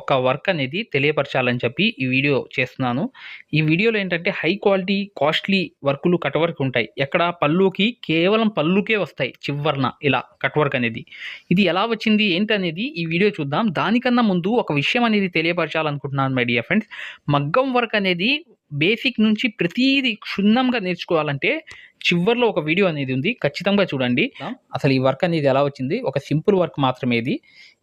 ఒక వర్క్ అనేది తెలియపరచాలని చెప్పి ఈ వీడియో చేస్తున్నాను. ఈ వీడియోలో ఏంటంటే హై క్వాలిటీ కాస్ట్లీ వర్కులు కట్ వర్క్ ఉంటాయి. ఎక్కడ పళ్ళుకి కేవలం పళ్ళుకే వస్తాయి చివర్న ఇలా కట్ వర్క్ అనేది. ఇది ఎలా వచ్చింది ఏంటి అనేది ఈ వీడియో చూద్దాం. దానికన్నా ముందు ఒక విషయం అనేది తెలియపరచాలనుకుంటున్నాను మై డియర్ ఫ్రెండ్స్ మగ్గం వర్క్ అనేది బేసిక్ నుంచి ప్రతిదీ క్షుణ్ణంగా నేర్చుకోవాలంటే చివర్లో ఒక వీడియో అనేది ఉంది. ఖచ్చితంగా చూడండి. అసలు ఈ వర్క్ అనేది ఎలా వచ్చింది? ఒక సింపుల్ వర్క్ మాత్రమే ఇది.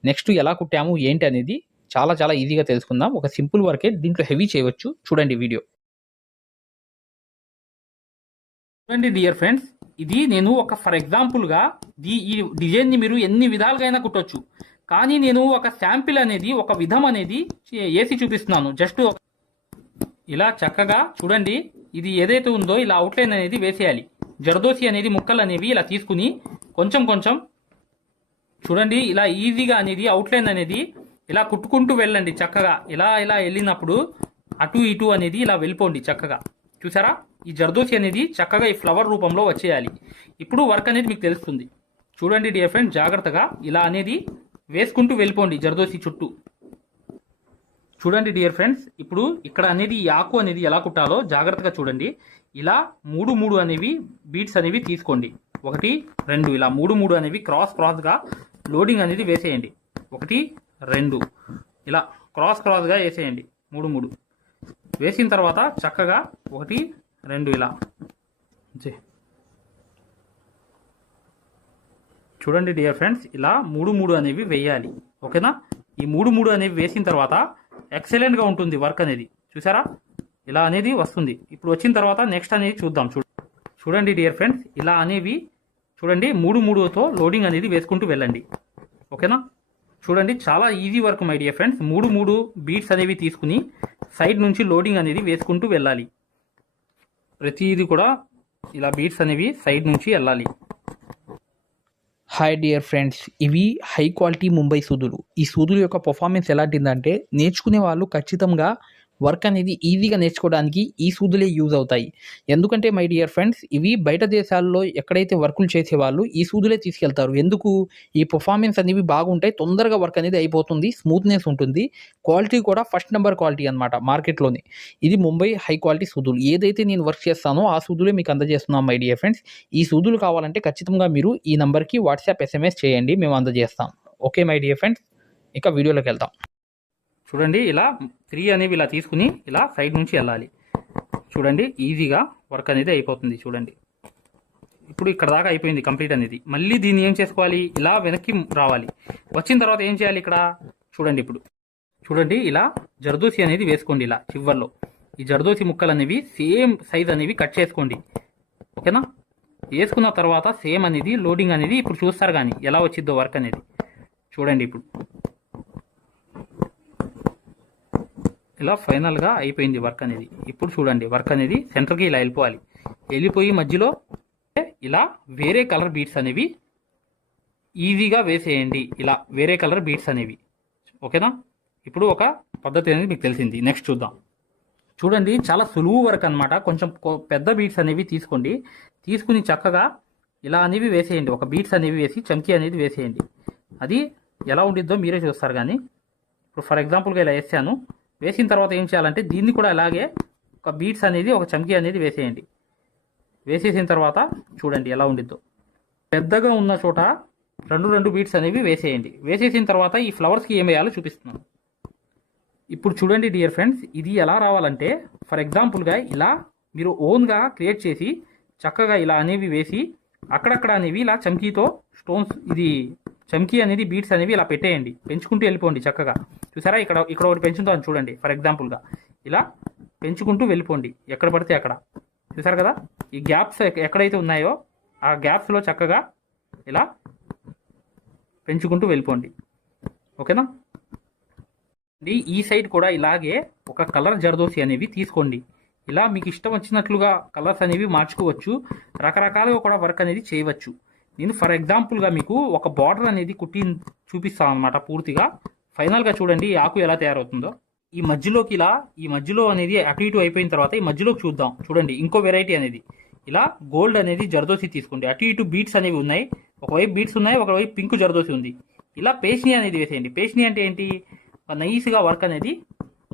నెక్స్ట్ ఎలా కుట్టాము ఏంటి అనేది చాలా చాలా ఈజీగా తెలుసుకుందాం. ఒక సింపుల్ వర్కే దీంట్లో హెవీ చేయవచ్చు. చూడండి వీడియో. చూడండి డియర్ ఫ్రెండ్స్ ఇది నేను ఒక ఫర్ ఎగ్జాంపుల్గా ఈ ఈ డిజైన్ని మీరు ఎన్ని విధాలుగా అయినా కుట్టొచ్చు. కానీ నేను ఒక శాంపిల్ అనేది ఒక విధం అనేది వేసి చూపిస్తున్నాను. జస్ట్ ఇలా చక్కగా చూడండి ఇది ఏదైతే ఉందో ఇలా అవుట్లైన్ అనేది వేసేయాలి. జరదోసి అనేది ముక్కలు అనేవి ఇలా తీసుకుని కొంచెం కొంచెం చూడండి ఇలా ఈజీగా అనేది అవుట్లైన్ అనేది ఇలా కుట్టుకుంటూ వెళ్ళండి చక్కగా. ఇలా ఇలా వెళ్ళినప్పుడు అటు ఇటు అనేది ఇలా వెళ్ళిపోండి చక్కగా. చూసారా? ఈ జర్దోసి అనేది చక్కగా ఈ ఫ్లవర్ రూపంలో వచ్చేయాలి. ఇప్పుడు వర్క్ అనేది మీకు తెలుస్తుంది. చూడండి డియర్ ఫ్రెండ్ జాగ్రత్తగా ఇలా అనేది వేసుకుంటూ వెళ్ళిపోండి జర్దోసి చుట్టూ. చూడండి డియర్ ఫ్రెండ్స్ ఇప్పుడు ఇక్కడ అనేది ఈ ఆకు అనేది ఎలా కుట్టాలో జాగ్రత్తగా చూడండి. ఇలా మూడు మూడు అనేవి బీట్స్ అనేవి తీసుకోండి. ఒకటి రెండు ఇలా మూడు మూడు అనేవి క్రాస్ క్రాస్గా లోడింగ్ అనేది వేసేయండి. ఒకటి రెండు. ఇలా క్రాస్ క్రాస్గా వేసేయండి. మూడు మూడు. వేసిన తర్వాత చక్కగా ఒకటి రెండు ఇలా. చూడండి డియర్ ఫ్రెండ్స్ ఇలా మూడు మూడు అనేవి వేయాలి. ఓకేనా? ఈ మూడు మూడు అనేవి వేసిన తర్వాత ఎక్సలెంట్గా ఉంటుంది వర్క్ అనేది. చూసారా? ఇలా అనేది వస్తుంది. ఇప్పుడు వచ్చిన తర్వాత నెక్స్ట్ అనేది చూద్దాం. చూ చూడండి డియర్ ఫ్రెండ్స్ ఇలా అనేవి చూడండి మూడు మూడుతో లోడింగ్ అనేది వేసుకుంటూ వెళ్ళండి. ఓకేనా? చూడండి చాలా easy work my dear friends మూడు మూడు బీట్స్ అనేవి తీసుకుని సైడ్ నుంచి లోడింగ్ అనేది వేసుకుంటూ వెళ్ళాలి. ప్రతిదీ కూడా ఇలా బీట్స్ అనేవి సైడ్ నుంచి వెళ్ళాలి. హాయ్ డియర్ ఫ్రెండ్స్ ఇవి హై క్వాలిటీ ముంబై సూదులు. ఈ సూదుల యొక్క పర్ఫార్మెన్స్ ఎలాంటిదంటే నేర్చుకునే వాళ్ళు ఖచ్చితంగా వర్క్ అనేది ఈజీగా నేర్చుకోవడానికి ఈ సూదులే యూజ్ అవుతాయి. ఎందుకంటే మై డియర్ ఫ్రెండ్స్ ఇవి బయట దేశాల్లో ఎక్కడైతే వర్కులు చేసేవాళ్ళు ఈ సూదులే తీసుకెళ్తారు. ఎందుకు? ఈ పర్ఫార్మెన్స్ అనేవి బాగుంటాయి తొందరగా వర్క్ అనేది అయిపోతుంది స్మూత్నెస్ ఉంటుంది. క్వాలిటీ కూడా ఫస్ట్ నెంబర్ క్వాలిటీ అనమాట మార్కెట్లోని. ఇది ముంబై హై క్వాలిటీ సూదులు. ఏదైతే నేను వర్క్ చేస్తానో ఆ సూదులే మీకు అందజేస్తున్నాం మై డియర్ ఫ్రెండ్స్. ఈ సూదులు కావాలంటే ఖచ్చితంగా మీరు ఈ నెంబర్కి వాట్సాప్ ఎస్ఎంఎస్ చేయండి మేము అందజేస్తాం. Okay my dear friends. ఇక వీడియోలోకి వెళ్తాం చూడండి ఇలా త్రీ అనేవి ఇలా తీసుకుని ఇలా సైడ్ నుంచి వెళ్ళాలి. చూడండి ఈజీగా వర్క్ అనేది అయిపోతుంది చూడండి. ఇప్పుడు ఇక్కడ దాకా అయిపోయింది కంప్లీట్ అనేది. మళ్ళీ దీన్ని ఏం చేసుకోవాలి? ఇలా వెనక్కి రావాలి. వచ్చిన తర్వాత ఏం చేయాలి ఇక్కడ? చూడండి ఇప్పుడు. చూడండి ఇలా జర్దోసి అనేది వేసుకోండి ఇలా చివర్లో. ఈ జర్దోసి ముక్కలు అనేవి సేమ్ సైజ్ అనేవి కట్ చేసుకోండి. ఓకేనా? వేసుకున్న తర్వాత సేమ్ అనేది లోడింగ్ అనేది ఇప్పుడు చూస్తారు కానీ ఎలా వచ్చిద్దో వర్క్ అనేది. చూడండి ఇప్పుడు. ఇలా ఫైనల్గా అయిపోయింది వర్క్ అనేది. ఇప్పుడు చూడండి వర్క్ అనేది సెంటర్కి ఇలా వెళ్ళిపోవాలి. వెళ్ళిపోయి మధ్యలో ఇలా వేరే కలర్ బీట్స్ అనేవి ఈజీగా వేసేయండి. ఇలా వేరే కలర్ బీట్స్ అనేవి. ఓకేనా? ఇప్పుడు ఒక పద్ధతి అనేది మీకు తెలిసింది. నెక్స్ట్ చూద్దాం. చూడండి చాలా సులువు వర్క్ అనమాట కొంచెం కొ- పెద్ద బీట్స్ అనేవి తీసుకోండి. తీసుకుని చక్కగా ఇలా అనేవి వేసేయండి. ఒక బీట్స్ అనేవి వేసి చమ్కీ అనేది వేసేయండి. అది ఎలా ఉండిద్దో మీరే చూస్తారు కానీ. ఇప్పుడు ఫర్ ఎగ్జాంపుల్గా ఇలా వేసాను. వేసిన తర్వాత ఏం చేయాలంటే దీన్ని కూడా అలాగే ఒక బీట్స్ అనేది ఒక చమ్కీ అనేది వేసేయండి. వేసేసిన తర్వాత చూడండి ఎలా ఉండిద్దో. పెద్దగా ఉన్న చోట రెండు రెండు బీట్స్ అనేవి వేసేయండి. వేసేసిన తర్వాత ఈ ఫ్లవర్స్కి ఏం వేయాలో చూపిస్తున్నాను. ఇప్పుడు చూడండి డియర్ ఫ్రెండ్స్ ఇది ఎలా రావాలంటే ఫర్ ఎగ్జాంపుల్గా ఇలా మీరు ఓన్గా క్రియేట్ చేసి చక్కగా ఇలా అనేవి వేసి అక్కడక్కడ అనేవి ఇలా చమ్కీతో స్టోన్స్ ఇది చమ్కీ అనేది బీట్స్ అనేవి ఇలా పెట్టేయండి. పెంచుకుంటూ వెళ్ళిపోండి చక్కగా. చూసారా? ఇక్కడ ఇక్కడ ఒకటి పెంచుతాను చూడండి ఫర్ ఎగ్జాంపుల్గా ఇలా పెంచుకుంటూ వెళ్ళిపోండి ఎక్కడ పడితే అక్కడ. చూసారు కదా? ఈ గ్యాప్స్ ఎక్కడైతే ఉన్నాయో ఆ గ్యాప్స్లో చక్కగా ఇలా పెంచుకుంటూ వెళ్ళిపోండి. ఓకేనా? ఈ సైడ్ కూడా ఇలాగే ఒక కలర్ జరదోసి అనేవి తీసుకోండి. ఇలా మీకు ఇష్టం వచ్చినట్లుగా కలర్స్ అనేవి మార్చుకోవచ్చు. రకరకాలుగా కూడా వర్క్ అనేది చేయవచ్చు. నేను ఫర్ ఎగ్జాంపుల్గా మీకు ఒక బార్డర్ అనేది కుట్టి చూపిస్తాను అనమాట పూర్తిగా. ఫైనల్గా చూడండి ఈ ఆకు ఎలా తయారవుతుందో. ఈ మధ్యలోకి ఇలా ఈ మధ్యలో అనేది అటు ఇటు అయిపోయిన తర్వాత ఈ మధ్యలోకి చూద్దాం. చూడండి ఇంకో వెరైటీ అనేది. ఇలా గోల్డ్ అనేది జర్దోసి తీసుకోండి. అటు ఇటు బీట్స్ అనేవి ఉన్నాయి. ఒకవైపు బీట్స్ ఉన్నాయి ఒకవైపు పింక్ జర్దోసి ఉంది. ఇలా పేష్ని అనేది వేసేయండి. పేష్ని అంటే ఏంటి? నైస్గా వర్క్ అనేది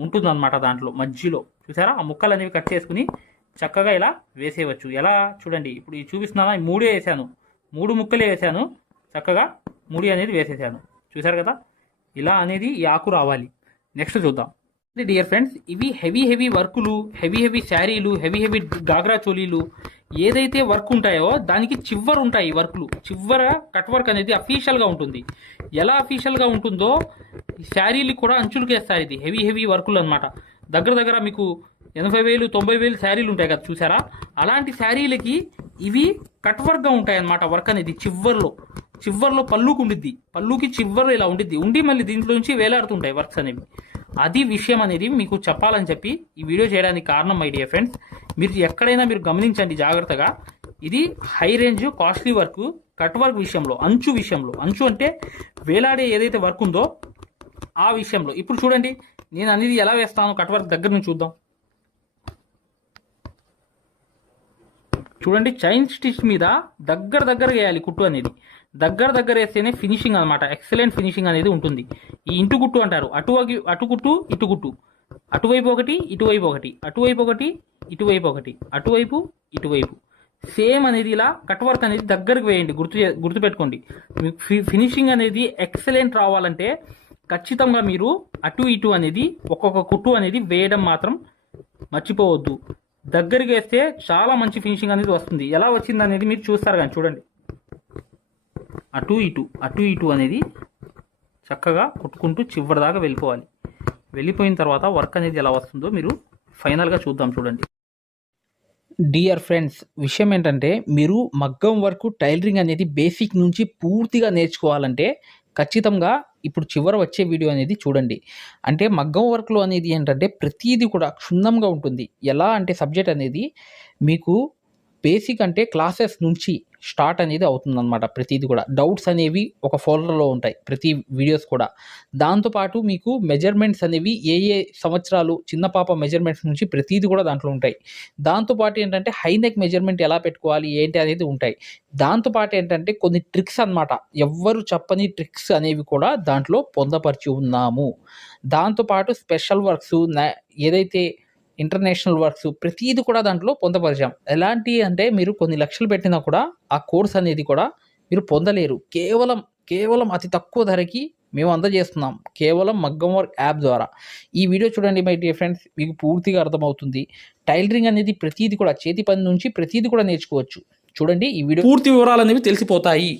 ఉంటుందన్నమాట దాంట్లో మధ్యలో. చూసారా? ఆ ముక్కలు అనేవి కట్ చేసుకుని చక్కగా ఇలా వేసేయవచ్చు. ఎలా? చూడండి ఇప్పుడు ఇది చూపిస్తున్నానా? మూడే వేసాను. మూడు ముక్కలే వేసాను. చక్కగా ముడి అనేది వేసేసాను. చూసారు కదా? ఇలా అనేది ఈ ఆకు రావాలి. నెక్స్ట్ చూద్దాం. డియర్ ఫ్రెండ్స్ ఇవి హెవీ హెవీ వర్కులు హెవీ హెవీ శారీలు హెవీ హెవీ గాగ్రా చోలీలు ఏదైతే వర్క్ ఉంటాయో దానికి చివర ఉంటాయి వర్క్లు. చివర కట్ వర్క్ అనేది అఫీషియల్గా ఉంటుంది. ఎలా అఫీషియల్గా ఉంటుందో ఈ శారీలు కూడా అంచులకి వేస్తారు ఇది. హెవీ హెవీ వర్కులు అనమాట దగ్గర దగ్గర మీకు ఎనభై వేలు తొంభై వేలు శారీలు ఉంటాయి కదా చూసారా? అలాంటి శారీలకి ఇవి కట్ వర్క్గా ఉంటాయి అన్నమాట వర్క్ అనేది చివర్లో. చివర్లో పళ్ళుకు ఉండిద్ది. పళ్ళుకి చివర్లో ఇలా ఉండిద్ది. ఉండి మళ్ళీ దీంట్లో నుంచి వేలాడుతుంటాయి వర్క్స్ అనేవి. అది విషయం అనేది మీకు చెప్పాలని చెప్పి ఈ వీడియో చేయడానికి కారణం మై డియర్ ఫ్రెండ్స్ మీరు ఎక్కడైనా మీరు గమనించండి జాగ్రత్తగా. ఇది high range costly work cut work విషయంలో అంచు విషయంలో. అంచు అంటే వేలాడే ఏదైతే వర్క్ ఉందో ఆ విషయంలో. ఇప్పుడు చూడండి నేను అనేది ఎలా వేస్తాను కట్ వర్క్ దగ్గర నుంచి చూద్దాం. చూడండి చైన్ స్టిచ్ మీద దగ్గర దగ్గర వేయాలి కుట్టు అనేది. దగ్గర దగ్గర వేస్తేనే ఫినిషింగ్ అనమాట ఎక్సలెంట్ ఫినిషింగ్ అనేది ఉంటుంది. ఈ ఇంటు కుట్టు అంటారు అటు అటు కుట్టు ఇటు కుట్టు. అటువైపు ఒకటి ఇటువైపు ఒకటి. అటువైపు ఒకటి ఇటువైపు ఒకటి. అటువైపు ఇటువైపు. సేమ్ అనేది ఇలా కట్ వర్క్ అనేది దగ్గరకు వేయండి గుర్తు గుర్తుపెట్టుకోండి. మీకు ఫినిషింగ్ అనేది ఎక్సలెంట్ రావాలంటే ఖచ్చితంగా మీరు అటు ఇటు అనేది ఒక్కొక్క కుట్టు అనేది వేయడం మాత్రం మర్చిపోవద్దు. దగ్గరికి వేస్తే చాలా మంచి ఫినిషింగ్ అనేది వస్తుంది. ఎలా వచ్చింది అనేది మీరు చూస్తారు కానీ చూడండి. అటు ఇటు అటు ఇటు అనేది చక్కగా కొట్టుకుంటూ చివరి దాకా వెళ్ళిపోవాలి. వెళ్ళిపోయిన తర్వాత వర్క్ అనేది ఎలా వస్తుందో మీరు ఫైనల్గా చూద్దాం చూడండి. డియర్ ఫ్రెండ్స్ విషయం ఏంటంటే మీరు మగ్గం వరకు టైలరింగ్ అనేది బేసిక్ నుంచి పూర్తిగా నేర్చుకోవాలంటే ఖచ్చితంగా ఇప్పుడు చివర వచ్చే వీడియో అనేది చూడండి. అంటే మగ్గం వర్క్లో అనేది ఏంటంటే ప్రతిదీ కూడా క్షుణ్ణంగా ఉంటుంది. ఎలా అంటే సబ్జెక్ట్ అనేది మీకు బేసిక్ అంటే క్లాసెస్ నుంచి స్టార్ట్ అనేది అవుతుందన్నమాట. ప్రతిది కూడా. డౌట్స్ అనేవి ఒక ఫోల్డర్లో ఉంటాయి. ప్రతి వీడియోస్ కూడా. దాంతోపాటు మీకు మెజర్మెంట్స్ అనేవి ఏ ఏ సంవత్సరాలు చిన్న పాప మెజర్మెంట్స్ నుంచి ప్రతిది కూడా దాంట్లో ఉంటాయి. దాంతోపాటు ఏంటంటే హై నెక్ మెజర్మెంట్ ఎలా పెట్టుకోవాలి ఏంటి అనేది ఉంటాయి. దాంతోపాటు ఏంటంటే కొన్ని ట్రిక్స్ అన్నమాట. ఎవ్వరు చెప్పని ట్రిక్స్ అనేవి కూడా దాంట్లో పొందపరిచి ఉన్నాము. దాంతోపాటు స్పెషల్ వర్క్స్ ఏదైతే ఇంటర్నేషనల్ వర్క్స్ ప్రతిదీ కూడా దాంట్లో పొందపరిచాం. ఎలాంటి అంటే మీరు కొన్ని లక్షలు పెట్టినా కూడా ఆ కోర్స్ అనేది కూడా మీరు పొందలేరు. కేవలం కేవలం అతి తక్కువ ధరకి మేము అందజేస్తున్నాం. కేవలం మగ్గం వర్క్ యాప్ ద్వారా. ఈ వీడియో చూడండి మై డియర్ ఫ్రెండ్స్ మీకు పూర్తిగా అర్థమవుతుంది. టైలరింగ్ అనేది ప్రతిదీ కూడా చేతి పని నుంచి ప్రతిదీ కూడా నేర్చుకోవచ్చు. చూడండి ఈ వీడియో పూర్తి వివరాలు అనేవి తెలిసిపోతాయి.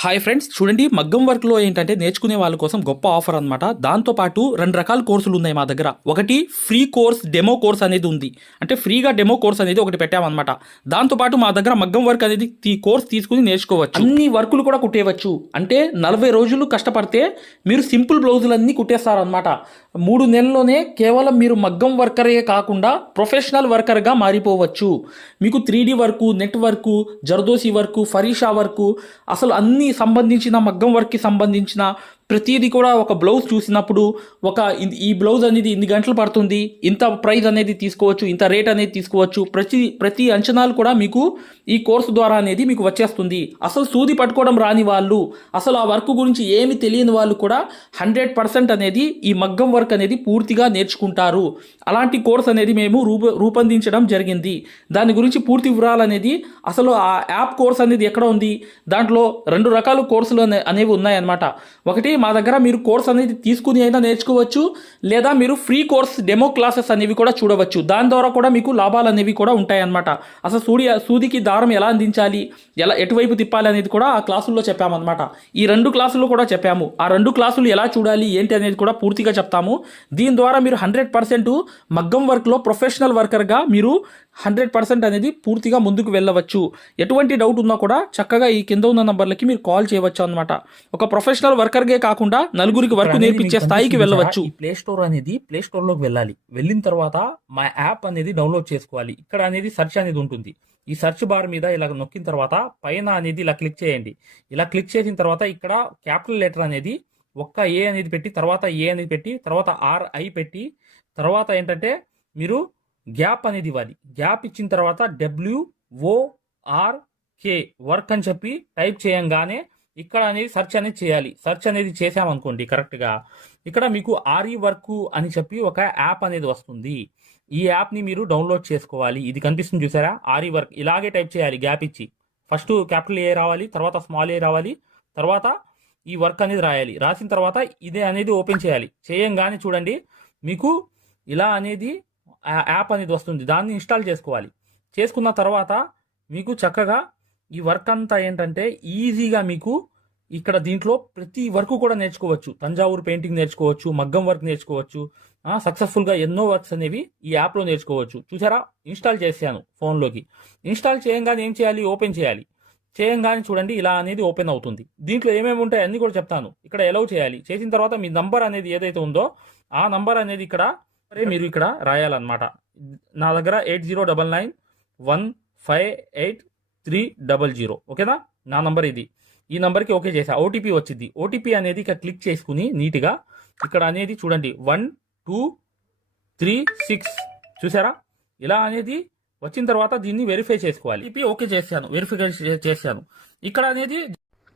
హాయ్ ఫ్రెండ్స్ చూడండి మగ్గం వర్క్లో ఏంటంటే నేర్చుకునే వాళ్ళ కోసం గొప్ప ఆఫర్ అనమాట దాంతోపాటు రెండు రకాల కోర్సులు ఉన్నాయి మా దగ్గర. ఒకటి ఫ్రీ కోర్స్ డెమో కోర్స్ అనేది ఉంది. అంటే ఫ్రీగా డెమో కోర్స్ అనేది ఒకటి పెట్టామన్నమాట. దాంతోపాటు మా దగ్గర మగ్గం వర్క్ అనేది తీ కోర్స్ తీసుకుని నేర్చుకోవచ్చు. అన్ని వర్కులు కూడా కుట్టేయవచ్చు. అంటే నలభై రోజులు కష్టపడితే మీరు సింపుల్ బ్లౌజులన్నీ కుట్టేస్తారనమాట మూడు నెలల్లోనే కేవలం మీరు మగ్గం వర్కరే కాకుండా ప్రొఫెషనల్ వర్కర్గా మారిపోవచ్చు. మీకు three work net work zardozi work ఫరీషా work అసలు అన్ని సంబంధించిన మగ్గం వర్క్కి సంబంధించిన ప్రతిదీ కూడా ఒక బ్లౌజ్ చూసినప్పుడు ఒక ఈ బ్లౌజ్ అనేది ఇన్ని గంటలు పడుతుంది ఇంత ప్రైస్ అనేది తీసుకోవచ్చు ఇంత రేట్ అనేది తీసుకోవచ్చు ప్రతి ప్రతి అంచనాలు కూడా మీకు ఈ కోర్సు ద్వారా అనేది మీకు వచ్చేస్తుంది. అసలు సూది పట్టుకోవడం రాని వాళ్ళు అసలు ఆ వర్క్ గురించి ఏమి తెలియని వాళ్ళు కూడా హండ్రెడ్ పర్సెంట్ అనేది ఈ మగ్గం వర్క్ అనేది పూర్తిగా నేర్చుకుంటారు. అలాంటి కోర్స్ అనేది మేము రూప రూపొందించడం జరిగింది. దాని గురించి పూర్తి వివరాలు అనేది అసలు ఆ యాప్ కోర్స్ అనేది ఎక్కడ ఉంది దాంట్లో రెండు రకాల కోర్సులు అనే- అనేవి ఉన్నాయన్నమాట. ఒకటి మా దగ్గర మీరు కోర్స్ అనేది తీసుకుని అయినా నేర్చుకోవచ్చు లేదా మీరు ఫ్రీ కోర్స్ డెమో క్లాసెస్ అనేవి కూడా చూడవచ్చు. దాని ద్వారా కూడా మీకు లాభాలు అనేవి కూడా ఉంటాయన్నమాట. అసలు సూడి సూదికి దారం ఎలా అందించాలి ఎలా ఎటువైపు తిప్పాలి అనేది కూడా ఆ క్లాసుల్లో చెప్పామన్నమాట. ఈ రెండు క్లాసుల్లో కూడా చెప్పాము. ఆ రెండు క్లాసులు ఎలా చూడాలి ఏంటి అనేది కూడా పూర్తిగా చెప్తాము. దీని ద్వారా మీరు హండ్రెడ్ పర్సెంట్ మగ్గం వర్క్లో ప్రొఫెషనల్ వర్కర్గా మీరు హండ్రెడ్ పర్సెంట్ అనేది పూర్తిగా ముందుకు వెళ్ళవచ్చు. ఎటువంటి డౌట్ ఉన్నా కూడా చక్కగా ఈ కింద ఉన్న నంబర్లకి మీరు కాల్ చేయవచ్చు అనమాట ఒక ప్రొఫెషనల్ వర్కర్గే కాకుండా నలుగురికి వర్క్ నేర్పించే స్థాయికి వెళ్ళవచ్చు. ప్లే స్టోర్ అనేది ప్లే స్టోర్లోకి వెళ్ళాలి. వెళ్ళిన తర్వాత మా యాప్ అనేది డౌన్లోడ్ చేసుకోవాలి. ఇక్కడ అనేది సెర్చ్ అనేది ఉంటుంది. ఈ సెర్చ్ బార్ మీద ఇలా నొక్కిన తర్వాత పైన అనేది ఇలా క్లిక్ చేయండి. ఇలా క్లిక్ చేసిన తర్వాత ఇక్కడ క్యాపిటల్ లెటర్ అనేది ఒక్క ఏ అనేది పెట్టి తర్వాత ఏ అనేది పెట్టి తర్వాత ఆర్ ఐ పెట్టి తర్వాత ఏంటంటే మీరు గ్యాప్ అనేది ఇవ్వాలి. గ్యాప్ ఇచ్చిన తర్వాత W O R K work అని చెప్పి టైప్ చేయంగానే ఇక్కడ అనేది సెర్చ్ అనేది చేయాలి. సెర్చ్ అనేది చేసామనుకోండి కరెక్ట్గా. ఇక్కడ మీకు ఆర్ఈ వర్క్ అని చెప్పి ఒక యాప్ అనేది వస్తుంది. ఈ యాప్ని మీరు డౌన్లోడ్ చేసుకోవాలి. ఇది కనిపిస్తుంది చూసారా? ఆరి వర్క్. ఇలాగే టైప్ చేయాలి గ్యాప్ ఇచ్చి. ఫస్ట్ క్యాపిటల్ ఏ రావాలి తర్వాత స్మాల్ ఏ రావాలి తర్వాత ఈ వర్క్ అనేది రాయాలి. రాసిన తర్వాత ఇదే అనేది ఓపెన్ చేయాలి. చేయంగానే చూడండి మీకు ఇలా అనేది యాప్ అనేది వస్తుంది. దాన్ని ఇన్స్టాల్ చేసుకోవాలి. చేసుకున్న తర్వాత మీకు చక్కగా ఈ వర్క్ అంతా ఏంటంటే ఈజీగా మీకు ఇక్కడ దీంట్లో ప్రతి వర్క్ కూడా నేర్చుకోవచ్చు. తంజావూరు పెయింటింగ్ నేర్చుకోవచ్చు మగ్గం వర్క్ నేర్చుకోవచ్చు సక్సెస్ఫుల్గా ఎన్నో వర్క్స్ అనేవి ఈ యాప్లో నేర్చుకోవచ్చు. చూసారా? ఇన్స్టాల్ చేశాను ఫోన్లోకి. ఇన్స్టాల్ చేయంగానే ఏం చేయాలి? ఓపెన్ చేయాలి. చేయంగానే చూడండి ఇలా అనేది ఓపెన్ అవుతుంది. దీంట్లో ఏమేమి ఉంటాయి అన్ని కూడా చెప్తాను. ఇక్కడ ఎలవ్ చేయాలి. చేసిన తర్వాత మీ నంబర్ అనేది ఏదైతే ఉందో ఆ నంబర్ అనేది ఇక్కడ సరే మీరు ఇక్కడ రాయాలన్నమాట. నా దగ్గర eight zero double nine one five eight three double zero ఓకేనా? నా నంబర్ ఇది. ఈ నంబర్కి ఓకే చేసా. ఓటీపీ వచ్చింది. ఓటీపీ అనేది ఇక్కడ క్లిక్ చేసుకుని నీట్గా ఇక్కడ అనేది చూడండి. One two three six. చూసారా? ఇలా అనేది వచ్చిన తర్వాత దీన్ని వెరిఫై చేసుకోవాలి. ఓటీపీ ఓకే చేశాను. వెరిఫికేషన్ చేశాను. ఇక్కడ అనేది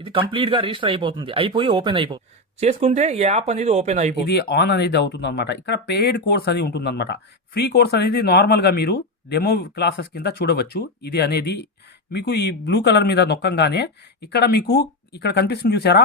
ఇది కంప్లీట్గా రిజిస్టర్ అయిపోతుంది. అయిపోయి ఓపెన్ అయిపోతుంది. చేసుకుంటే ఈ యాప్ అనేది ఓపెన్ అయిపోతుంది. ఇది ఆన్ అనేది అవుతుంది అనమాట ఇక్కడ పెయిడ్ కోర్స్ అనేది ఉంటుంది అనమాట ఫ్రీ కోర్స్ అనేది నార్మల్గా మీరు డెమో క్లాసెస్ కింద చూడవచ్చు. ఇది అనేది మీకు ఈ బ్లూ కలర్ మీద నొక్కంగానే ఇక్కడ మీకు ఇక్కడ కనిపిస్తుంది చూసారా?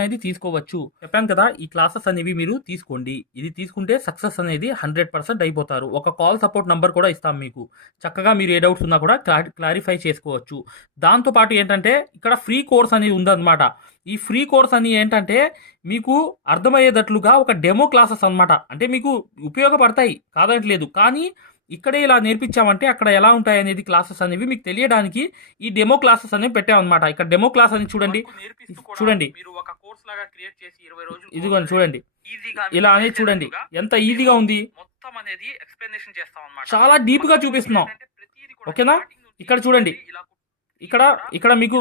అనేది తీసుకోవచ్చు. చెప్పాను కదా ఈ క్లాసెస్ అనేవి మీరు తీసుకోండి. ఇది తీసుకుంటే సక్సెస్ అనేది హండ్రెడ్ పర్సెంట్ అయిపోతారు. ఒక కాల్ సపోర్ట్ నంబర్ కూడా ఇస్తాం మీకు. చక్కగా మీరు ఏ డౌట్స్ ఉన్నా కూడా క్లారిఫై చేసుకోవచ్చు. దాంతోపాటు ఏంటంటే ఇక్కడ ఫ్రీ కోర్స్ అనేది ఉందన్నమాట. ఈ ఫ్రీ కోర్స్ అని ఏంటంటే మీకు అర్థమయ్యేటట్లుగా ఒక డెమో క్లాసెస్ అన్నమాట. అంటే మీకు ఉపయోగపడతాయి కాదనట్లేదు కానీ ఇక్కడే ఇలా నేర్పించామంటే అక్కడ ఎలా ఉంటాయి అనేది క్లాసెస్ అనేవి మీకు తెలియడానికి ఈ డెమో క్లాసెస్ అనేవి పెట్టామన్నమాట. ఇక్కడ డెమో క్లాస్ అని చూడండి. చూడండి. మీరు ఒక లాగా క్రియేట్ చేసి ఇరవై రోజులు ఇదిగోండి చూడండి. ఇలా అనేది చూడండి. ఎంత ఈజీగా ఉంది. మొత్తం అనేది ఎక్స్ప్లెనేషన్ చేస్తాం అన్నమాట. చాలా డీప్గా చూపిస్తున్నాం. ఓకేనా? ఇక్కడ చూడండి. ఇక్కడ ఇక్కడ మీకు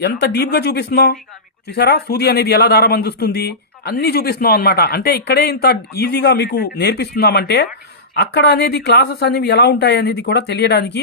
ఎంత డీప్గా చూపిస్తున్నాం. చూసారా? సూది అనేది ఎలా దారం అందిస్తుంది? అన్నీ చూపిస్తున్నాం అనమాట అంటే ఇక్కడే ఇంత ఈజీగా మీకు నేర్పిస్తున్నామంటే అక్కడ అనేది క్లాసెస్ అనేవి ఎలా ఉంటాయి అనేది కూడా తెలియడానికి